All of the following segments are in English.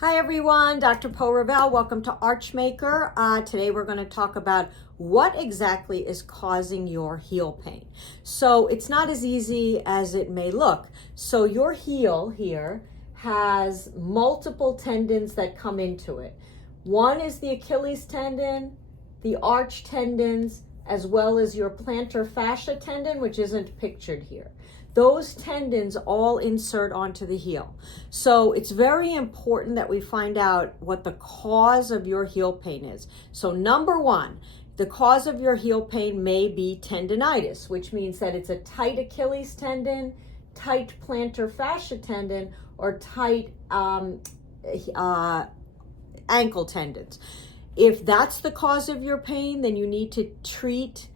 Hi everyone, Dr. Po. Welcome to Archmaker. Today we're going to talk about what exactly is causing your heel pain. So it's not as easy as it may look. So your heel here has multiple tendons that come into it. One is the Achilles tendon, the arch tendons, as well as your plantar fascia tendon, which isn't pictured here. Those tendons all insert onto the heel. So it's very important that we find out what the cause of your heel pain is. So number one, the cause of your heel pain may be tendonitis, which means that it's a tight Achilles tendon, tight plantar fascia tendon, or tight ankle tendons. If that's the cause of your pain, then you need to treat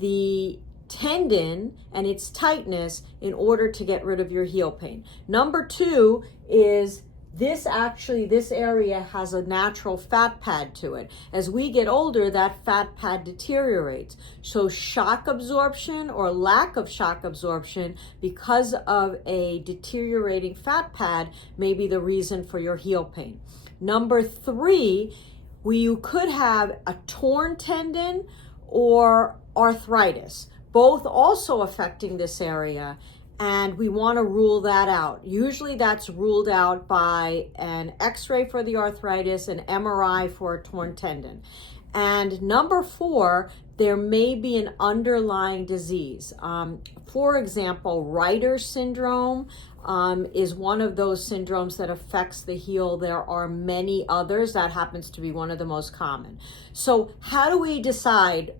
the tendon and its tightness in order to get rid of your heel pain. Number two is this area has a natural fat pad to it. As we get older, that fat pad deteriorates. So shock absorption or lack of shock absorption because of a deteriorating fat pad may be the reason for your heel pain. Number three, you could have a torn tendon or arthritis, both also affecting this area, and we want to rule that out. Usually that's ruled out by an x-ray for the arthritis, an MRI for a torn tendon. And number four, there may be an underlying disease. For example, Reiter's syndrome is one of those syndromes that affects the heel. There are many others. That happens to be one of the most common. So how do we decide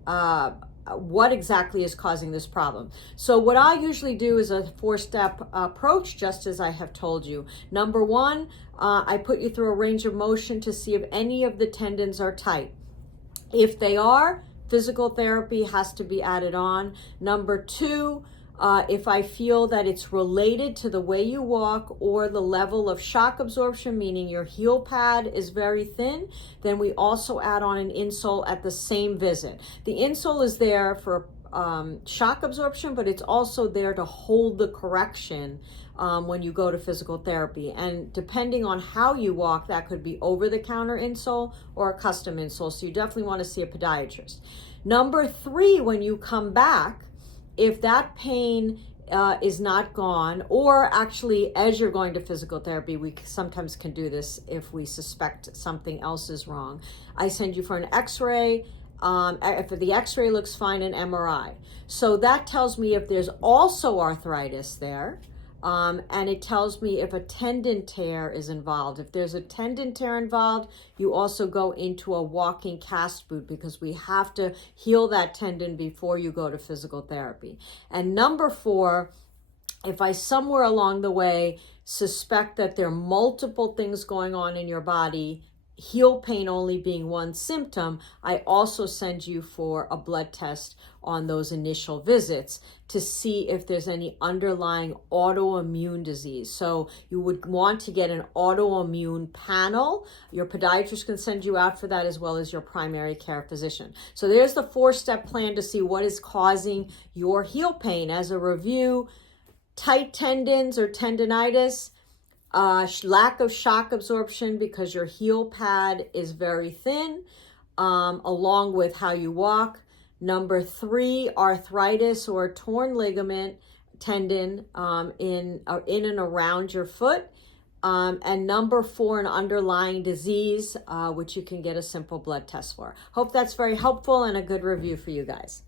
what exactly is causing this problem? So what I usually do is a four-step approach, just as I have told you. Number one, I put you through a range of motion to see if any of the tendons are tight. If they are, physical therapy has to be added on. Number two, if I feel that it's related to the way you walk or the level of shock absorption, meaning your heel pad is very thin, then we also add on an insole at the same visit. The insole is there for shock absorption, but it's also there to hold the correction when you go to physical therapy. And depending on how you walk, that could be over-the-counter insole or a custom insole. So you definitely want to see a podiatrist. Number three, when you come back, if that pain is not gone, or actually as you're going to physical therapy, we sometimes can do this if we suspect something else is wrong. I send you for an x-ray. If the x-ray looks fine, an MRI. So that tells me if there's also arthritis there. And it tells me if a tendon tear is involved. If there's a tendon tear involved, you also go into a walking cast boot because we have to heal that tendon before you go to physical therapy. And number four, if I somewhere along the way suspect that there are multiple things going on in your body, heel pain only being one symptom, I also send you for a blood test on those initial visits to see if there's any underlying autoimmune disease. So you would want to get an autoimmune panel. Your podiatrist can send you out for that, as well as your primary care physician. So there's the four-step plan to see what is causing your heel pain. As a review, tight tendons or tendonitis, lack of shock absorption because your heel pad is very thin, along with how you walk. Number three, arthritis or a torn ligament tendon in and around your foot. And number four, an underlying disease, which you can get a simple blood test for. Hope that's very helpful and a good review for you guys.